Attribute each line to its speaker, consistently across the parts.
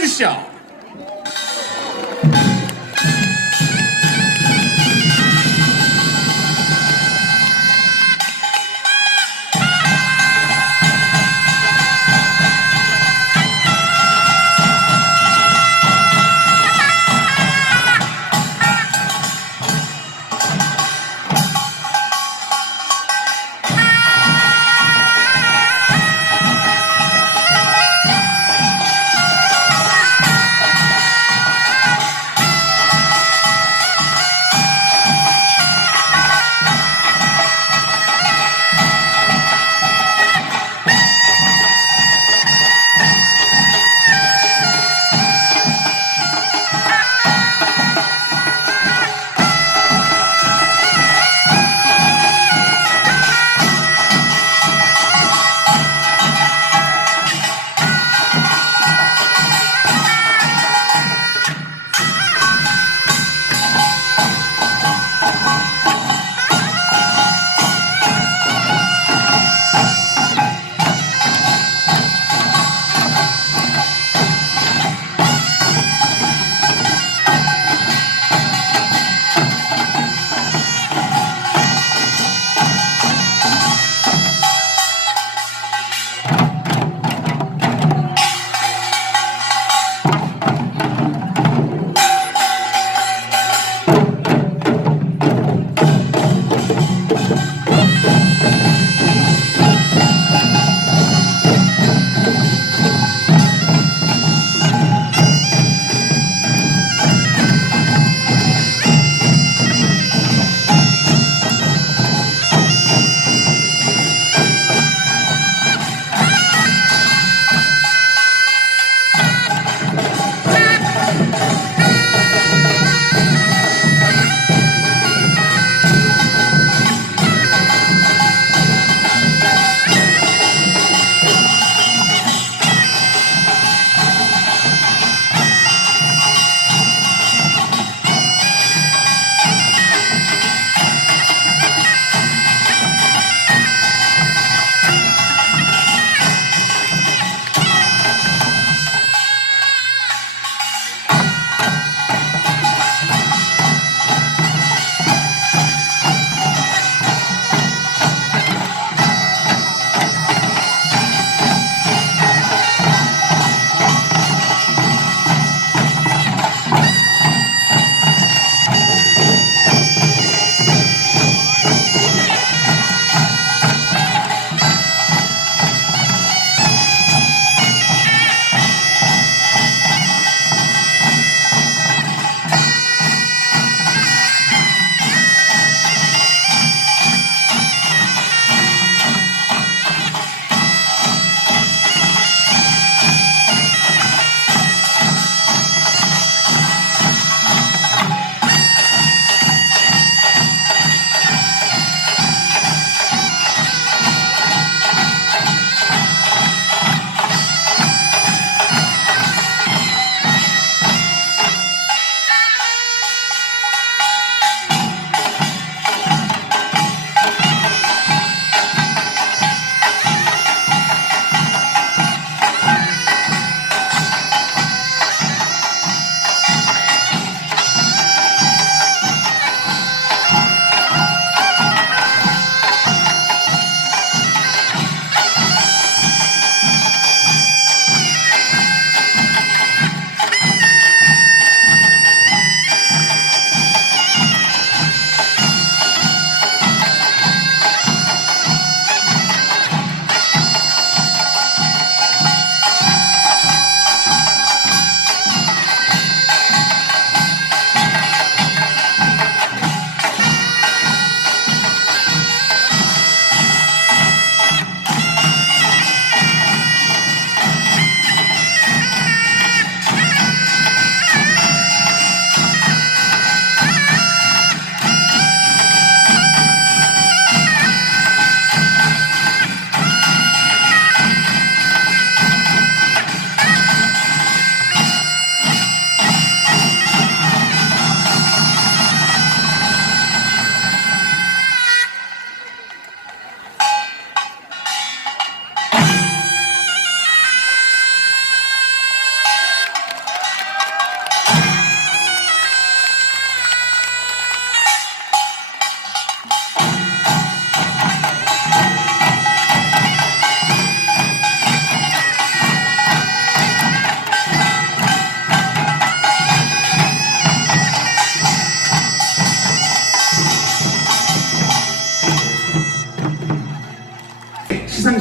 Speaker 1: 주시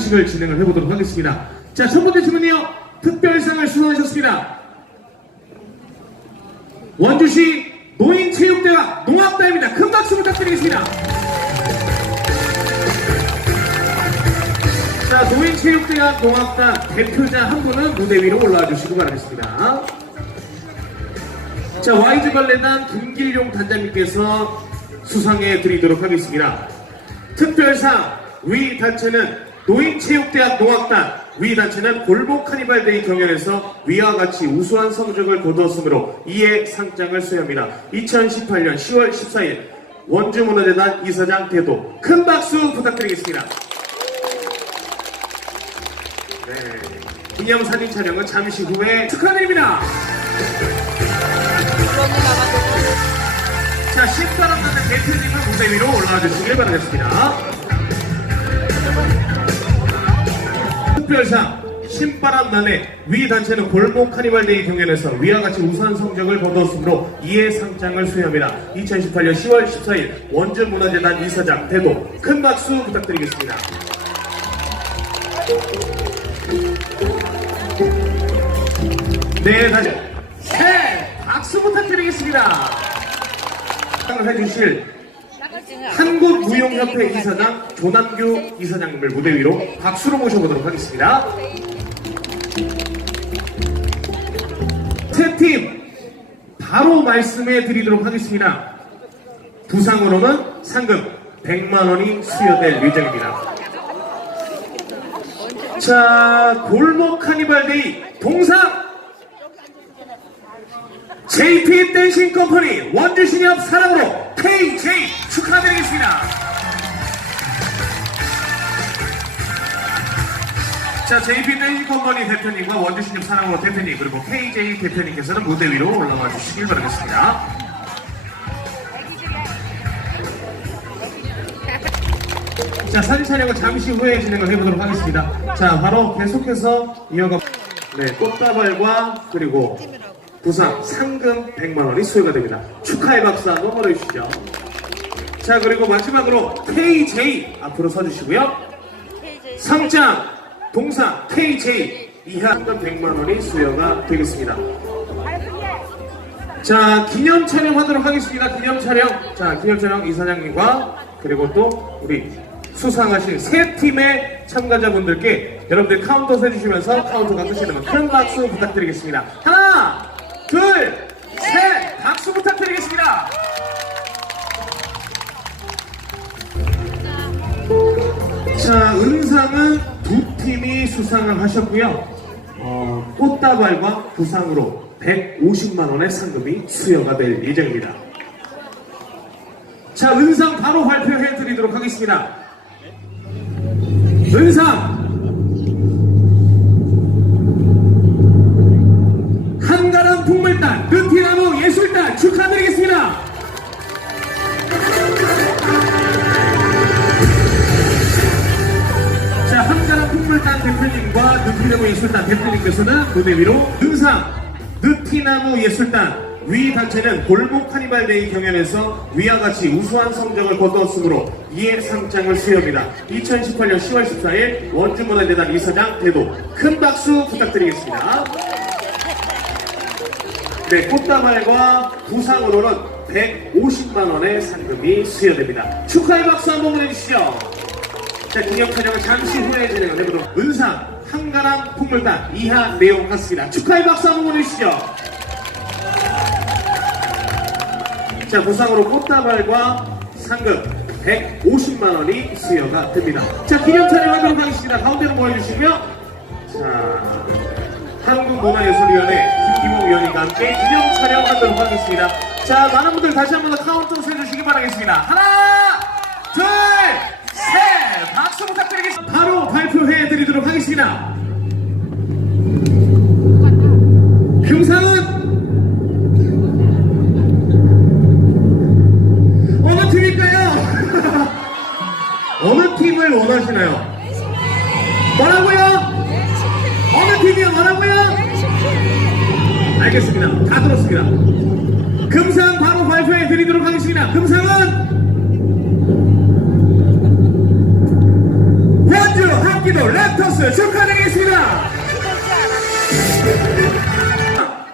Speaker 1: 시상식을 진행을 해보도록 하겠습니다. 자, 첫 번째 팀은요, 특별상을 수상하셨습니다. 원주시 노인체육대학 농악단입니다. 큰 박수 부탁드리겠습니다. 자, 노인체육대학 농악단 대표자 한 분은 무대 위로 올라와 주시기 바라겠습니다. 자, 와이즈 발레단 김길용 단장님께서 수상해 드리도록 하겠습니다. 특별상 위 단체는 노인체육대학 농악단 위 단체는 골목 카니발데이 경연에서 위와 같이 우수한 성적을 거두었으므로 이에 상장을 수여합니다. 2018년 10월 14일 원주문화재단 이사장 대도 큰 박수 부탁드리겠습니다. 네, 기념 사진 촬영은 잠시 후에 축하드립니다. 자, 신바람 나는 대표님은 무대 위로 올라와 주시길 바라겠습니다. 특별상 신바람 난의 위 단체는 골목 카니발데이 경연에서 위와 같이 우수한 성적을 거두었으므로 이에 상장을 수여합니다. 2018년 10월 14일 원주문화재단 이사장 대도 큰 박수 부탁드리겠습니다. 네, 다시 새 박수 부탁드리겠습니다. 해주실 한국무용협회 이사장 조남규 이사장님을 무대 위로 박수로 모셔보도록 하겠습니다. 세팀 바로 말씀해 드리도록 하겠습니다. 부상으로는 상금 100만 원이 수여될 예정입니다. 자, 골목 카니발데이 동상 JP 댄싱 컴퍼니 원주신협 사랑으로 KJ 축하드리겠습니다. 자, JP 댄싱 컴퍼니 대표님과 원주신협 사랑으로 대표님 그리고 KJ 대표님께서는 무대 위로 올라와 주시길 바라겠습니다. 자, 사진 촬영은 잠시 후에 진행을 해보도록 하겠습니다. 자, 바로 계속해서 이어가 네, 꽃다발과 그리고 부상 상금 100만 원이 수여가 됩니다. 축하의 박수 한번 보내주시죠. 자, 그리고 마지막으로 KJ 앞으로 서주시고요. 상장, 동상, KJ 이하 상금 100만 원이 수여가 되겠습니다. 자, 기념 촬영하도록 하겠습니다. 기념 촬영. 자, 기념 촬영 이사장님과 그리고 또 우리 수상하신 세 팀의 참가자분들께 여러분들 카운터 세주시면서 카운터가 끝이면 큰 박수 부탁드리겠습니다. 하나, 둘, 자, 은상은 두 팀이 수상을 하셨고요. 어, 꽃다발과 부상으로 150만 원의 상금이 수여가 될 예정입니다. 자, 은상 바로 발표해 드리도록 하겠습니다. 은상! 한가람 풍물단, 느티나무 예술단 축하드리겠습니다. 예술단 대표님께서는 무대 위로 은상, 느티나무 예술단, 위 단체는 골목 카니발데이 경연에서 위와 같이 우수한 성적을 거두었으므로 이에 상장을 수여합니다. 2018년 10월 14일 원주문화재단 이사장 대도 큰 박수 부탁드리겠습니다. 네, 꽃다발과 부상으로는 150만 원의 상금이 수여됩니다. 축하의 박수 한번 보내주시죠. 자, 기념 촬영은 잠시 후에 진행을 해보도록 은상, 한가람 풍물단 이하 내용 같습니다. 축하의 박수 한번 보내주시죠. 자, 보상으로 꽃다발과 상금 150만 원이 수여가 됩니다. 자, 기념 촬영하도록 하겠습니다. 가운데로 모여주시고요. 자, 한국문화예술위원회 김기모 위원님과 함께 기념 촬영하도록 하겠습니다. 자, 많은 분들 다시 한번 더 카운트 세주시기 바라겠습니다. 하나, 알겠습니다. 다 들었습니다. 금상 바로 발표해 드리도록 하겠습니다. 금상은 원주 합기도 랩터스 축하드리겠습니다.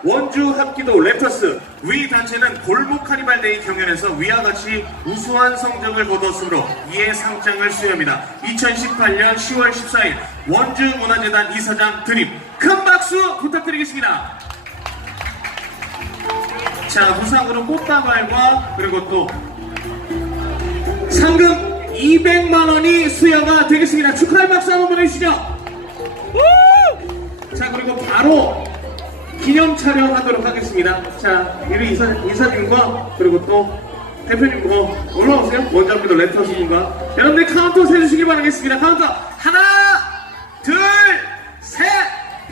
Speaker 1: 원주 합기도 랩터스 위 단체는 골목 카니발 데이 경연에서 위와 같이 우수한 성적을 거뒀으므로 이에 상장을 수여합니다. 2018년 10월 14일 원주 문화재단 이사장 드림 큰 박수 부탁드리겠습니다. 자 무상으로 꽃다발과 그리고 또 상금 200만 원이 수여가 되겠습니다. 축하의 박수 한번 보내주시죠. 자 그리고 바로 기념 촬영하도록 하겠습니다. 자 우리 이사 이사님과 그리고 또 대표님 뭐 올라오세요. 원장님도 랩터스님과 여러분들 카운터 세주시기 바라겠습니다. 카운터 하나 둘 셋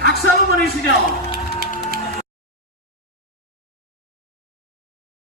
Speaker 1: 박수 한번 보내주시죠.